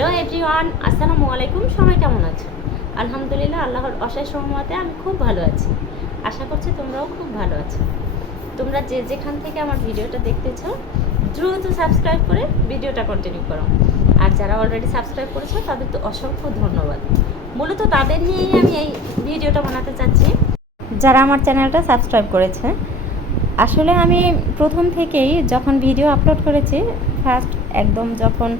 Hello everyone, আসসালামু আলাইকুম। সবাই কেমন আছো? আলহামদুলিল্লাহ, আল্লাহর অশেষ রহমতে আমি খুব ভালো আছি। আশা করছি তোমরাও খুব ভালো আছো। তোমরা যে যেখান থেকে আমার ভিডিওটা দেখতেছো দ্রুত সাবস্ক্রাইব করে ভিডিওটা কন্টিনিউ করো। আর যারা অলরেডি সাবস্ক্রাইব করেছো তাদের তো অসংখ্য ধন্যবাদ। মূলত তাদের নিয়েই আমি এই ভিডিওটা বানাতে চাচ্ছি, যারা আমার চ্যানেলটা সাবস্ক্রাইব করেছে। আসলে আমি প্রথম থেকেই যখন ভিডিও আপলোড করেছি, ফার্স্ট একদম যখন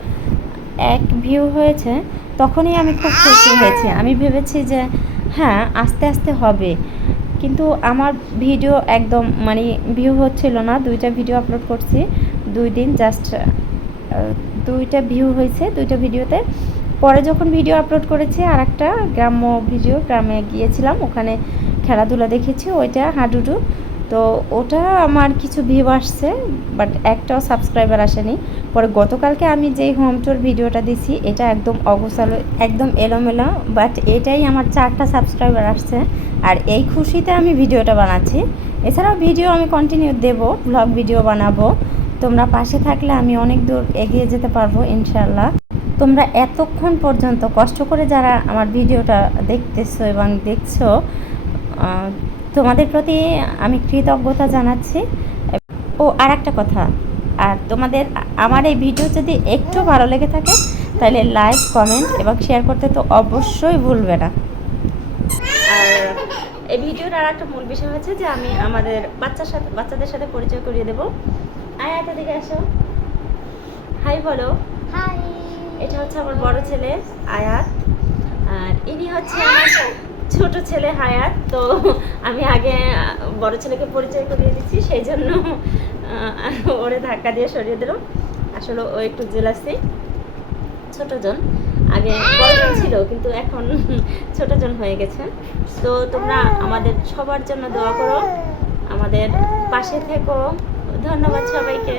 1 ভিউ হয়েছে তখনই আমি খুব খুশি হয়েছি। আমি ভেবেছি যে হ্যাঁ, আস্তে আস্তে হবে, কিন্তু আমার ভিডিও একদম মানে ভিউ হচ্ছিল না। 2টা ভিডিও আপলোড করছি 2 দিন, জাস্ট 2টা ভিউ হয়েছে 2টা ভিডিওতে। পরে যখন ভিডিও আপলোড করেছি আর একটা গ্রাম্য ভিডিও, গ্রামে গিয়েছিলাম, ওখানে খেলাধুলা দেখেছি, ওইটা হাডুডু। তো ওটা আমার কিছু ভিউ আসছে, বাট একটাও সাবস্ক্রাইবার আসেনি। পরে গতকালকে আমি যেই হোম ট্যুর ভিডিওটা দিছি, এটা একদম অগোছালো, একদম এলোমেলো, বাট এটাই আমার 4টা সাবস্ক্রাইবার আসছে। আর এই খুশিতে আমি ভিডিওটা বানাচ্ছি। এছাড়াও ভিডিও আমি কন্টিনিউ দেব, ব্লগ ভিডিও বানাবো। তোমরা পাশে থাকলে আমি অনেক দূর এগিয়ে যেতে পারবো ইনশাল্লাহ। তোমরা এতক্ষণ পর্যন্ত কষ্ট করে যারা আমার ভিডিওটা দেখতেছো এবং দেখছো, তোমাদের প্রতি আমি কৃতজ্ঞতা জানাচ্ছি। ও আর একটা কথা, আর তোমাদের আমার এই ভিডিও যদি একটু ভালো লেগে থাকে তাহলে লাইক, কমেন্ট এবং শেয়ার করতে তো অবশ্যই ভুলবে না। আর এই ভিডিওর আর একটা মূল বিষয় হচ্ছে যে আমি আমাদের বাচ্চাদের সাথে পরিচয় করিয়ে দেবো। আয়াত, এদিকে আসো, হাই বলো। হাই। এটা হচ্ছে আমার বড় ছেলে আয়াত, আর ইনি হচ্ছে আমার ছোট ছেলে হায়াত। তো আমি আগে বড় ছেলেকে পরিচয় করিয়ে দিচ্ছি, সেই জন্য ওরে ধাক্কা দিয়ে সরিয়ে দিলাম। আসলে ও একটু জেলাসি, ছোটজন। আগে বড়জন ছিল, কিন্তু এখন ছোটজন হয়ে গেছে। তো তোমরা আমাদের সবার জন্য দোয়া করো, আমাদের পাশে থেকো। ধন্যবাদ সবাইকে।